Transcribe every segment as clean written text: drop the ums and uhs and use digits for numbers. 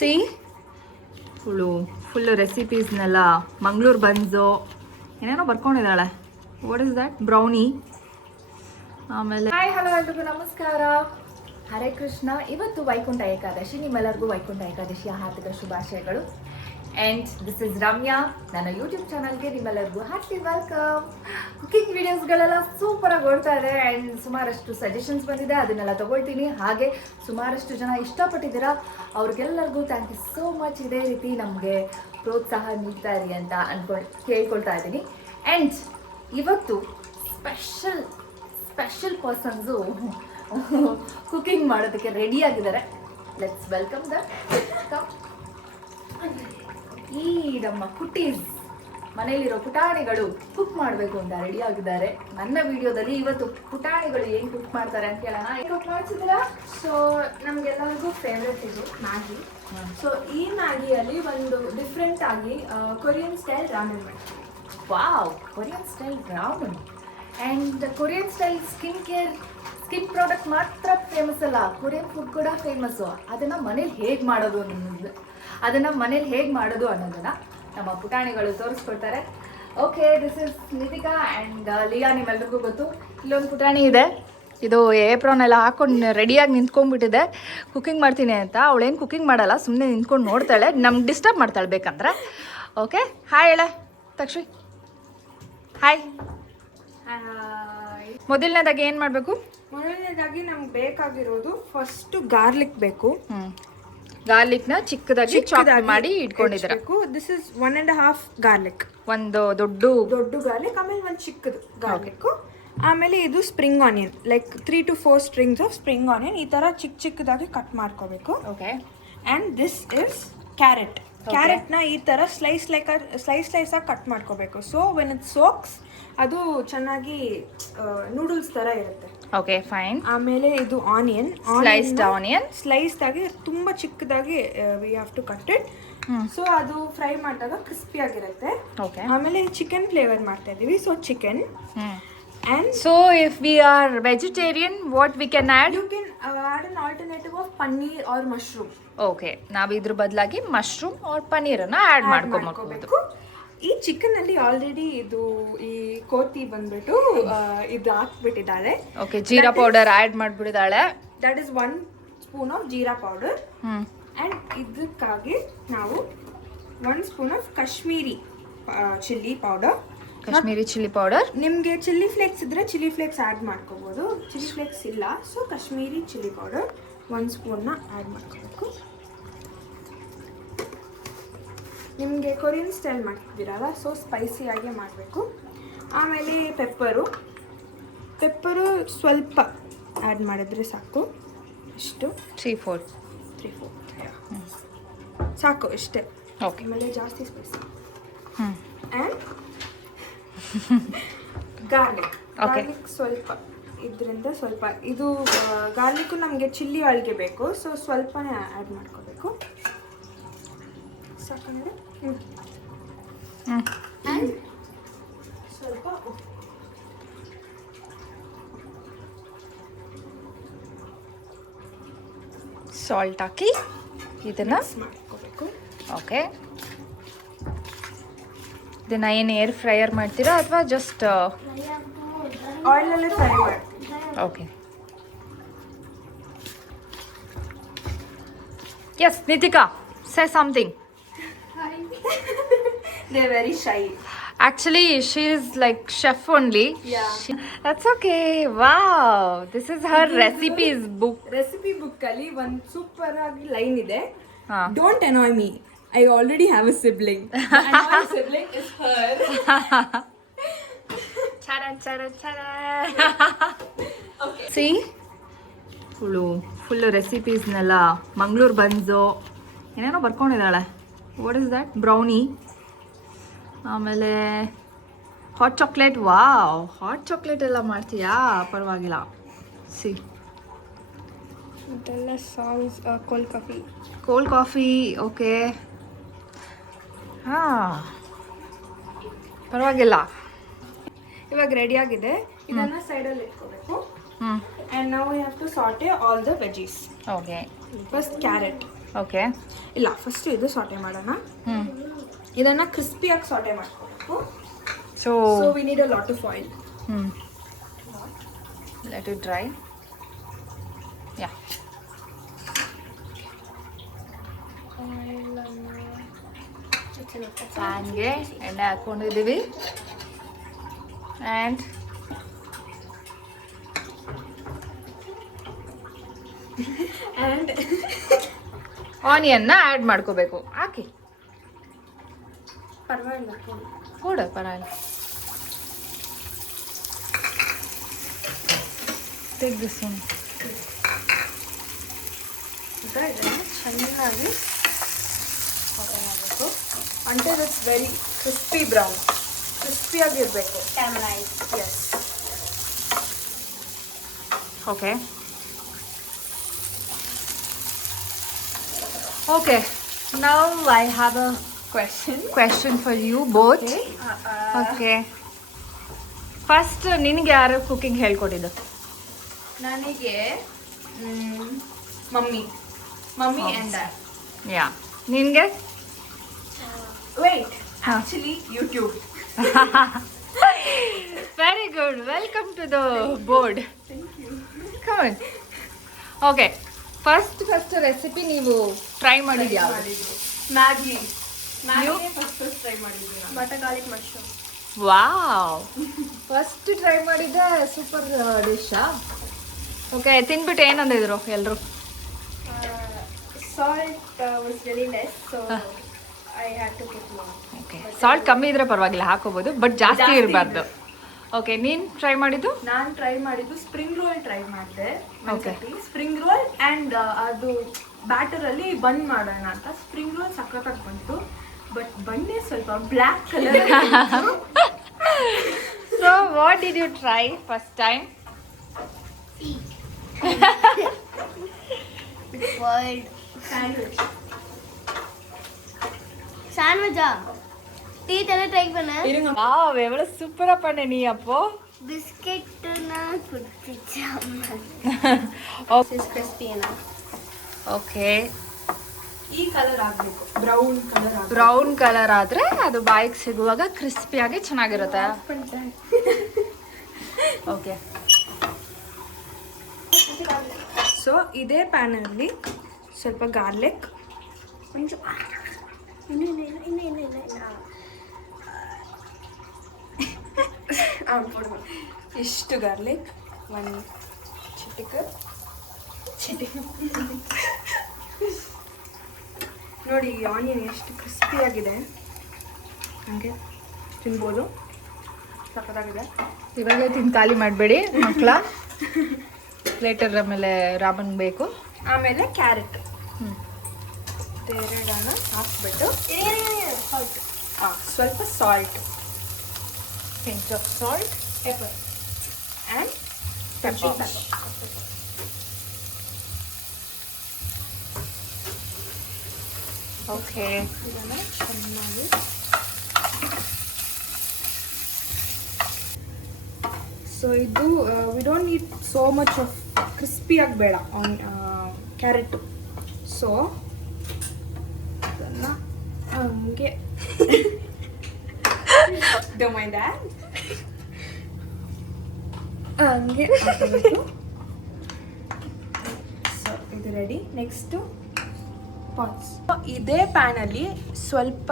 C full ರೆಸಿಪೀಸ್ನೆಲ್ಲ Mangaluru buns ಏನೇನೋ ಬರ್ಕೊಂಡಿದ್ದಾಳೆ. What is that? ಬ್ರೌನಿ. ಆಮೇಲೆ ಹಾಯ್ ಹಲೋ ಎಲ್ರಿಗೂ ನಮಸ್ಕಾರ, ಹರೇ ಕೃಷ್ಣ. ಇವತ್ತು ವೈಕುಂಠ ಏಕಾದಶಿ, ನಿಮ್ಮೆಲ್ಲರಿಗೂ ವೈಕುಂಠ ಏಕಾದಶಿಯ ಹಾರ್ದಿಕ ಶುಭಾಶಯಗಳು. And this is Ramya. ನನ್ನ ಯೂಟ್ಯೂಬ್ ಚಾನಲ್ಗೆ ನಿಮ್ಮೆಲ್ಲರಿಗೂ ಹ್ಯಾಪಿ ವೆಲ್ಕಮ್. ಕುಕಿಂಗ್ ವಿಡಿಯೋಸ್ಗಳೆಲ್ಲ ಸೂಪರಾಗಿ ಓಡ್ತಾ ಇದೆ ಆ್ಯಂಡ್ ಸುಮಾರಷ್ಟು ಸಜೆಷನ್ಸ್ ಬಂದಿದೆ, ಅದನ್ನೆಲ್ಲ ತೊಗೊಳ್ತೀನಿ. ಹಾಗೆ ಸುಮಾರಷ್ಟು ಜನ ಇಷ್ಟಪಟ್ಟಿದ್ದೀರಾ, ಅವ್ರಿಗೆಲ್ಲರಿಗೂ ಥ್ಯಾಂಕ್ ಯು ಸೋ ಮಚ್. ಇದೇ ರೀತಿ ನಮಗೆ ಪ್ರೋತ್ಸಾಹ ನೀಡ್ತಾ ಇರಿ ಅಂತ ಕೇಳ್ಕೊಳ್ತಾ ಇದ್ದೀನಿ. ಆ್ಯಂಡ್ ಇವತ್ತು ಸ್ಪೆಷಲ್ ಪರ್ಸನ್ಸು ಕುಕಿಂಗ್ ಮಾಡೋದಕ್ಕೆ ರೆಡಿಯಾಗಿದ್ದಾರೆ. ಲೆಟ್ಸ್ ವೆಲ್ಕಮ್ ದ ಈ ನಮ್ಮ ಕುಟೀಸ್, ಮನೆಯಲ್ಲಿರೋ ಪುಟಾಣಿಗಳು ಕುಕ್ ಮಾಡಬೇಕು ಅಂತ ರೆಡಿ ಆಗಿದ್ದಾರೆ. ನನ್ನ ವಿಡಿಯೋದಲ್ಲಿ ಇವತ್ತು ಪುಟಾಣಿಗಳು ಏನು ಕುಕ್ ಮಾಡ್ತಾರೆ ಅಂತ ಕೇಳೋಣ. ಏನು ಕುಕ್ ಮಾಡ್ತಿದ್ದೀರಾ? ಸೊ ನಮಗೆಲ್ಲರಿಗೂ ಫೇವ್ರೆಟ್ ಇದು ಮ್ಯಾಗಿ. ಸೊ ಈ ಮ್ಯಾಗಿಯಲ್ಲಿ ಒಂದು ಡಿಫ್ರೆಂಟ್ ಆಗಿ ಕೊರಿಯನ್ ಸ್ಟೈಲ್ ರಾಮೆನ್ ಮಾಡ್ತೀವಿ. Wow, Korean style ramen. And Korean style skin product ಮಾತ್ರ ಫೇಮಸ್ ಅಲ್ಲ, ಕೊರಿಯನ್ ಫುಡ್ ಕೂಡ ಫೇಮಸ್ಸು. ಅದನ್ನು ಮನೇಲಿ ಹೇಗೆ ಮಾಡೋದು ಅನ್ನೋದನ್ನು ನಮ್ಮ ಪುಟಾಣಿಗಳು ತೋರಿಸ್ಕೊಡ್ತಾರೆ. Okay, this is Nitika and Leah. ನಿಮ್ಮೆಲ್ಲರಿಗೂ ಗೊತ್ತು, ಇಲ್ಲೊಂದು ಪುಟಾಣಿ ಇದೆ, ಇದು ಏಪ್ರಾನ್ ಎಲ್ಲ ಹಾಕೊಂಡು ರೆಡಿಯಾಗಿ ನಿಂತ್ಕೊಂಡ್ಬಿಟ್ಟಿದೆ ಕುಕಿಂಗ್ ಮಾಡ್ತೀನಿ ಅಂತ. ಅವಳೇನು ಕುಕಿಂಗ್ ಮಾಡಲ್ಲ, ಸುಮ್ಮನೆ ನಿಂತ್ಕೊಂಡು ನೋಡ್ತಾಳೆ, ನಮ್ಗೆ ಡಿಸ್ಟರ್ಬ್ ಮಾಡ್ತಾಳೆ ಬೇಕಂದ್ರೆ. ಓಕೆ, ಹಾಯ್ ಹೇಳ ತಕ್ಷಿ. ಹಾಯ್. ಮೊದಲನೇದಾಗಿ ಏನು ಮಾಡಬೇಕು? ಮೊದಲನೇದಾಗಿ ನಮ್ಗೆ ಬೇಕಾಗಿರೋದು ಫಸ್ಟ್ ಗಾರ್ಲಿಕ್ ಬೇಕು. ಗಾರ್ಲಿಕ್ನ ಚಿಕ್ಕದಾಗಿ ಚಾಪ್ ಮಾಡಿ ಇಟ್ಕೊಂಡಿದ್ದಾರೆ. ದಿಸ್ ಇಸ್ 1.5 ಗಾರ್ಲಿಕ್, ಒಂದು ದೊಡ್ಡ ಗಾರ್ಲಿಕ್. ಆಮೇಲೆ ಒಂದು ಚಿಕ್ಕದು ಗಾರ್ಲಿಕ್. ಆಮೇಲೆ ಇದು spring onion, like 3 to 4 strings of spring onion ಈ ಥರ ಚಿಕ್ಕದಾಗಿ ಕಟ್ ಮಾಡ್ಕೋಬೇಕು. Okay. And this is carrot. ಕ್ಯಾರೆಟ್ನ ಈ ಥರ ಸ್ಲೈಸ್ ಆಗಿ ಕಟ್ ಮಾಡ್ಕೋಬೇಕು. ಸೊ ವೆನ್ ಇಟ್ ಸೋಕ್ಸ್ ಅದು ಚೆನ್ನಾಗಿ ನೂಡಲ್ಸ್ ಥರ ಇರುತ್ತೆ. Okay, fine. ಆಮೇಲೆ ಇದು ಆನಿಯನ್, ಸ್ಲೈಸ್ಡ್ ಆಗಿ ತುಂಬ ಚಿಕ್ಕದಾಗಿ we have to cut it. So ಅದು ಫ್ರೈ ಮಾಡಿದಾಗ ಕ್ರಿಸ್ಪಿ ಆಗಿರುತ್ತೆ. ಓಕೆ. ಆಮೇಲೆ ಚಿಕನ್ ಫ್ಲೇವರ್ ಮಾಡ್ತಾ ಇದೀವಿ. So chicken. And so if we are vegetarian, what we can add? You can add an alternative of paneer or mushroom. Okay, ನಾವು ಇದ್ರ ಬದಲಾಗಿ mushroom R ಪನ್ನೀರನ್ನ add ಮಾಡ್ಕೊಬೇಕು. ಈ ಚಿಕನ್ ಅಲ್ಲಿ ಆಲ್ರೆಡಿ ಇದು ಈ ಕೋತಿ ಬಂದ್ಬಿಟ್ಟು ಇದು ಹಾಕ್ಬಿಟ್ಟಿದ್ದಾಳೆ. ಓಕೆ, ಜೀರಾ ಪೌಡರ್ ಆಡ್ ಮಾಡ್ಬಿಟ್ಟಿದ್ದಾಳೆ. That is 1 spoon of jeera powder. And ಇದಕ್ಕಾಗಿ ನಾವು 1 spoon of Kashmiri chilli powder. ನಿಮಗೆ ಚಿಲ್ಲಿ ಫ್ಲೇಕ್ಸ್ ಇದ್ರೆ ಚಿಲ್ಲಿ ಫ್ಲೇಕ್ಸ್ ಆ್ಯಡ್ ಮಾಡ್ಕೋಬೋದು. ಚಿಲ್ಲಿ ಫ್ಲೇಕ್ಸ್ ಇಲ್ಲ, ಸೊ ಕಾಶ್ಮೀರಿ ಚಿಲ್ಲಿ ಪೌಡರ್ 1 ಸ್ಪೂನ್ನ ಆ್ಯಡ್ ಮಾಡ್ಕೋಬೇಕು. ನಿಮಗೆ ಕೊರಿಯನ್ ಸ್ಟೈಲ್ ಮಾಡ್ತಿದ್ದೀರಲ್ಲ, ಸೊ ಸ್ಪೈಸಿಯಾಗಿ ಮಾಡಬೇಕು. ಆಮೇಲೆ ಪೆಪ್ಪರು ಸ್ವಲ್ಪ ಆ್ಯಡ್ ಮಾಡಿದ್ರೆ ಸಾಕು. ಇಷ್ಟು 3-4 ಸಾಕು, ಇಷ್ಟೇ. ಓಕೆ. ಆಮೇಲೆ ಜಾಸ್ತಿ ಸ್ಪೈಸಿ. ಆ್ಯಂಡ್ ಗಾರ್ಲಿಕ್ ಸ್ವಲ್ಪ, ಇದರಿಂದ ಸ್ವಲ್ಪ. ಇದು ಗಾರ್ಲಿಕ್ಕು ನಮಗೆ ಚಿಲ್ಲಿ ಒಳಗೆ ಬೇಕು, ಸೊ ಸ್ವಲ್ಪನೇ ಆ್ಯಡ್ ಮಾಡ್ಕೋಬೇಕು. ಸಾಕಂದ್ರೆ ಸ್ವಲ್ಪ ಸಾಲ್ಟ್ ಹಾಕಿ ಇದನ್ನ ಮಾಡ್ಕೋಬೇಕು. ಓಕೆ. ಇದನ್ನ ಏನು ಏರ್ ಫ್ರೈಯರ್ ಮಾಡ್ತೀರಾ ಅಥವಾ ಜಸ್ಟ್ ಆಯಿಲಲ್ಲಿ ಫ್ರೈ ಮಾಡ್ತೀವಿ? Okay. Yes Nitika, say something. They're very shy. Actually, she is like chef only. Yeah. That's okay. Wow. This is her recipes book. Recipe book ಅಲ್ಲಿ ಒಂದು ಸೂಪರ್ ಆಗಿ ಲೈನ್ ಇದೆ. Don't annoy me. I already have a sibling. The annoying sibling is her. Chara. Okay. See? Full ರೆಸಿಪೀಸ್ನೆಲ್ಲ Mangaluru buns ಏನೇನೋ ಬರ್ಕೊಂಡಿದ್ದಾಳೆ. What is that? Brownie. ಆಮೇಲೆ hot chocolate. Wow, hot chocolate ಎಲ್ಲ ಮಾಡ್ತೀಯಾ? ಪರವಾಗಿಲ್ಲ. ಸಿ, ಇದೆಲ್ಲ ಸಾಲ್ಸ್ ಕೋಲ್ಡ್ ಕಾಫಿ. ಓಕೆ, ಹಾಂ, ಪರವಾಗಿಲ್ಲ. ಇವಾಗ ರೆಡಿ ಆಗಿದೆ. ಇದನ್ನು ಸೈಡಲ್ಲಿ ಇಟ್ಕೋಬೇಕು. and now we have to saute all the veggies. Okay First carrot. Okay ಇಲ್ಲ ಫಸ್ಟ್ ಇದು ಸಾಟೆ ಮಾಡೋಣ. ಇದನ್ನ ಕ್ರಿಸ್ಪಿಯಾಗಿ ಸಾಟೆ ಮಾಡ್ಕೋಬೇಕು. So So we need a lot of oil. Let it dry. Yeah ಪ್ಯಾನ್ಗೆ ಎಣ್ಣೆ ಹಾಕ್ಕೊಂಡಿದ್ದೀವಿ ಆ್ಯಂಡ್ And ಆನಿಯನ್ನ ಆ್ಯಡ್ ಮಾಡ್ಕೋಬೇಕು. ಹಾಕಿ ಪರವಾಗಿಲ್ಲ. ಕೊಡು ಪರವಾಗಿಲ್ಲ. Take this one. ಈಗ ಇದನ್ನು ಚೆನ್ನಾಗಿ ಸಾಟೆ ಮಾಡಬೇಕು until it's very crispy brown. ಕ್ರಿಸ್ಪಿಯಾಗಿರಬೇಕು. Caramelize. Yes. Okay okay now I have a question for you both. Okay. First ನಿನಗೆ ಯಾರು ಕುಕಿಂಗ್ ಹೇಳ್ಕೊಟ್ಟಿದ್ದು? ನನಗೆ ಮಮ್ಮಿ ಆ್ಯಂಡ್ ಡ್ಯಾಡ್. ಯಾ ನಿನಗೆ? Wait actually YouTube. Very good, welcome to the board. Come on. Okay, first recipe ನೀವು try ಮಾಡಿದ್ದು ಯಾವುದು? Maggi first try ಮಾಡಿದ್ವಿ. Butter garlic mushroom. Wow, first try ಮಾಡಿದ್ದೆ ಸೂಪರ್ ಡಿಶಾ. ಓಕೆ, ತಿನ್ಬಿಟ್ಟು ಏನಂದಿದ್ರು ಎಲ್ಲರೂ? Salt was very less, so I had to put more. Okay, salt ಕಮ್ಮಿ ಇದ್ರೆ ಪರವಾಗಿಲ್ಲ, ಹಾಕೋಬೋದು, ಬಟ್ ಜಾಸ್ತಿ ಇರಬಾರ್ದು. ಓಕೆ, ನೀನು ಟ್ರೈ ಮಾಡಿದ್ದು? ನಾನು ಟ್ರೈ ಮಾಡಿದ್ದು ಸ್ಪ್ರಿಂಗ್ ರೋಲ್ ಟ್ರೈ ಮಾಡಿದೆ. Okay. ಸ್ಪ್ರಿಂಗ್ ರೋಲ್ ಆ್ಯಂಡ್ ಅದು ಬ್ಯಾಟರಲ್ಲಿ ಬನ್ ಮಾಡೋಣ ಅಂತ. ಸ್ಪ್ರಿಂಗ್ ರೋಲ್ ಸಖತ್ತಾಗಿ ಬಂತು, ಬಟ್ ಬನ್ನೇ ಸ್ವಲ್ಪ black colour. So what did you try first time? World sandwich. sandwich tea தானே ட்ரை பண்ண வாவ், எவ்வளவு சூப்பரா பண்ண நீ அப்போ. பிஸ்கெட்னா குடிச்சாம ಓಕೆ ಕ್ರಿಸ್ಪಿನಾ. ಓಕೆ, ಈ ಕಲರ್ ಆಗಬೇಕು, ಬ್ರೌನ್ ಕಲರ್ ಆಗಬೇಕು. ಬ್ರೌನ್ ಕಲರ್ ಆದ್ರೆ ಅದು ಬಾಯಿಗೆ ಸಿಗುವಾಗ ಕ್ರಿಸ್ಪಿಯಾಗಿ ಚೆನ್ನಾಗಿರುತ್ತೆ. ಓಕೆ, ಸೊ ಇದೇ ಪ್ಯಾನಲ್ಲಿ ಸ್ವಲ್ಪ ಗಾರ್ಲಿಕ್, ಇಷ್ಟು ಗಾರ್ಲಿಕ್, ಒಂದು ಚಿಟಿಕೆ ನೋಡಿ ಈ ಆನಿಯನ್ ಎಷ್ಟು ಕ್ರಿಸ್ಪಿಯಾಗಿದೆ. ಹಾಗೆ ತಿನ್ಬೋದು, ಸಖತ್ತಾಗಿದೆ. ಇವಾಗಲೇ ತಿಂದು ಖಾಲಿ ಮಾಡಬೇಡಿ ಮಕ್ಕಳ, ಲೇಟರ್ ಆಮೇಲೆ ರಾಮನ್ ಬೇಕು. ಆಮೇಲೆ ಕ್ಯಾರೆಟ್ ಎರಡನ್ನ ಹಾಕ್ಬಿಟ್ಟು ಸ್ವಲ್ಪ salt, pinch of salt, pepper and pepper. Okay, ಇದನ್ನು ಚೆನ್ನಾಗಿ ಸೊ ಇದು we don't need so much of ಕ್ರಿಸ್ಪಿಯಾಗಿ ಬೇಡ ಕ್ಯಾರೆಟು. ಸೊ ಅದನ್ನು ಹಂಗೆ ಹಂಗೆ ಹಾಕಬೇಕು. ಸೊ ಇದು ರೆಡಿ. Next pats. ಇದೇ ಪ್ಯಾನಲ್ಲಿ ಸ್ವಲ್ಪ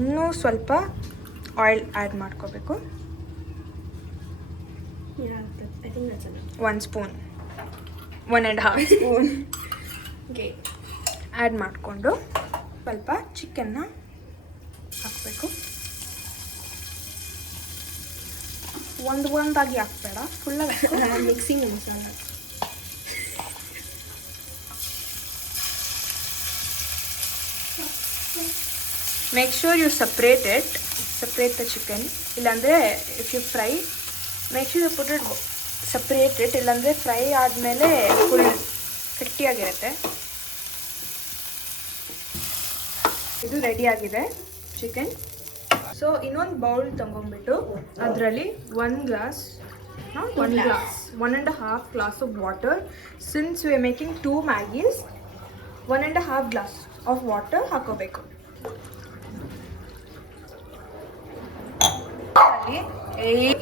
ಇನ್ನೂ ಸ್ವಲ್ಪ ಆಯಿಲ್ ಆ್ಯಡ್ ಮಾಡ್ಕೋಬೇಕು. 1 ಸ್ಪೂನ್, 1.5 ಸ್ಪೂನ್ ಆ್ಯಡ್ ಮಾಡಿಕೊಂಡು ಸ್ವಲ್ಪ ಚಿಕನ್ನ ಹಾಕಬೇಕು. ಒಂದಾಗಿ ಹಾಕ್ಬೇಡ, ಫುಲ್ಲಾಗಿ mixing masala. Make sure you separate the chicken. ಇಲ್ಲಾಂದರೆ if you fry, make sure you put it separate. ಇಲ್ಲಾಂದರೆ ಫ್ರೈ ಆದಮೇಲೆ ಫುಲ್ ಗಟ್ಟಿಯಾಗಿರುತ್ತೆ. ಇದು ರೆಡಿಯಾಗಿದೆ ಚಿಕನ್. ಸೊ ಇನ್ನೊಂದು ಬೌಲ್ ತಗೊಂಡ್ಬಿಟ್ಟು ಅದರಲ್ಲಿ 1 glass 1.5 glass of water. Since we are making 2 Maggies, 1.5 glass of water ಹಾಕೋಬೇಕು.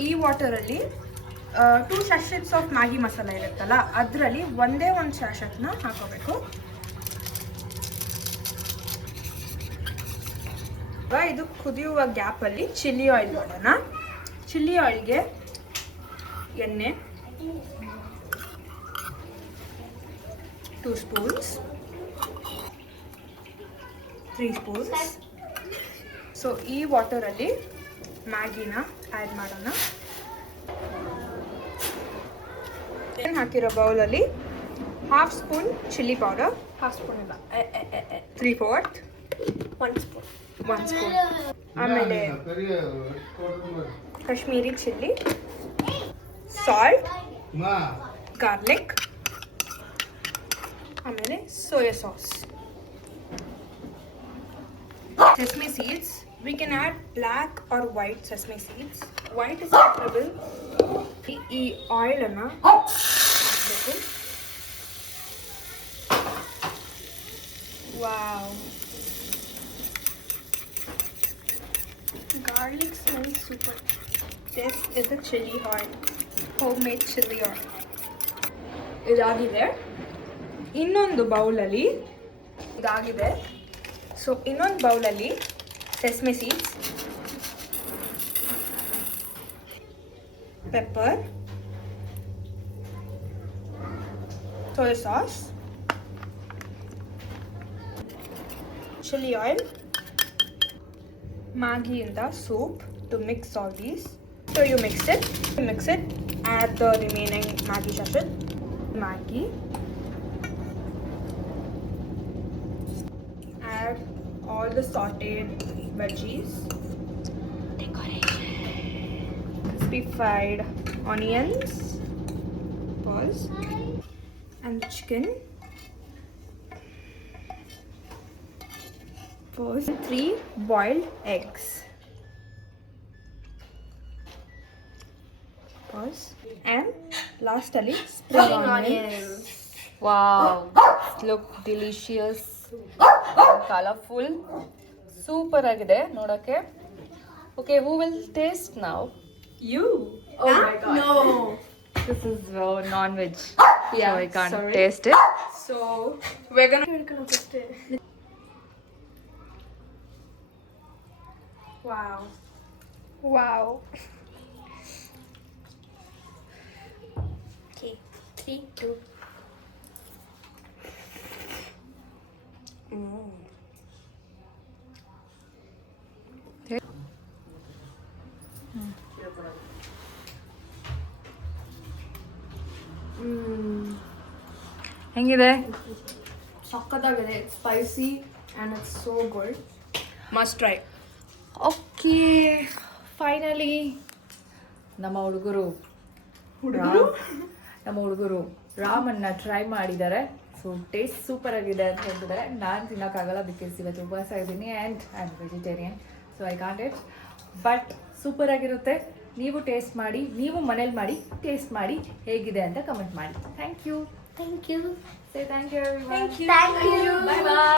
ಈ ವಾಟರಲ್ಲಿ 2 sachets of ಮ್ಯಾಗಿ ಮಸಾಲ ಇರುತ್ತಲ್ಲ ಅದರಲ್ಲಿ ಒಂದೇ ಒಂದು sachetನ ಹಾಕೋಬೇಕು. ಇದು ಕುದಿಯುವ ಗ್ಯಾಪಲ್ಲಿ ಚಿಲ್ಲಿ ಆಯಿಲ್ ಮಾಡೋಣ. ಚಿಲ್ಲಿ ಆಯಿಲ್ಗೆ ಎಣ್ಣೆ 2 spoons, 3 spoons. ಸೊ ಈ ವಾಟರಲ್ಲಿ ಮ್ಯಾಗಿನ ಆ್ಯಡ್ ಮಾಡೋಣ. ಏನು ಹಾಕಿರೋ ಬೌಲಲ್ಲಿ 1/2 spoon ಚಿಲ್ಲಿ ಪೌಡರ್, 1/2 spoon ಇಲ್ಲ 3/4, 1 spoon, 1 spoon. ಆಮೇಲೆ ಕಾಶ್ಮೀರಿ ಚಿಲ್ಲಿ, ಸಾಲ್ಟ್, ಗಾರ್ಲಿಕ್, ಆಮೇಲೆ soya sauce. Sesame seeds. We can add black or white sesame seeds. White is preferable. ಈ ಆಯಿಲ್ ಅನ್ನ ಹಾಕಬೇಕು. Wow, garlic smells super. This is the chili oil, homemade chili oil. ಇದಾಗಿದೆ. ಇನ್ನೊಂದು ಬೌಲಲ್ಲಿ ಇದಾಗಿದೆ. So ಇನ್ನೊಂದು ಬೌಲಲ್ಲಿ sesame seeds, pepper, soy sauce, chili oil, Maggi in the soup to mix all these. So you mix it, add the remaining Maggi sachet, Maggi, add all the sauteed veggies, crispy fried onions, pause, and the chicken, pause, 3 boiled eggs, pause, and lastly spring onions. Wow, look delicious, colourful, super ಆಗಿದೆ ನೋಡೋಕ್ಕೆ. Okay, who will taste now? You? Oh my god. No. This is non-veg. Yeah, So I can't sorry. taste it. So we're gonna taste it. Wow. Wow. Okay, 3, 2. ಹೆಂಗಿದೆ? ಸಕ್ಕತ್ತಾಗಿದೆ. It's spicy and it's so good. Must try. Okay, finally ನಮ್ಮ ಹುಡುಗರು ರಾಮನ್ನ try ಮಾಡಿದ್ದಾರೆ. So taste super ಆಗಿದೆ ಅಂತ ಹೇಳ್ತಿದ್ದಾರೆ. ನಾನು ತಿನ್ನೋಕ್ಕಾಗಲ್ಲ, because ಇವತ್ತು ಉಪವಾಸ ಇದ್ದೀನಿ and I am vegetarian, so I can't it. But super ಆಗಿರುತ್ತೆ. ನೀವು ಟೇಸ್ಟ್ ಮಾಡಿ, ನೀವು ಮನೇಲಿ ಮಾಡಿ ಟೇಸ್ಟ್ ಮಾಡಿ ಹೇಗಿದೆ ಅಂತ ಕಮೆಂಟ್ ಮಾಡಿ. Thank you. Thank you. Say thank you everyone. Thank you. Bye bye.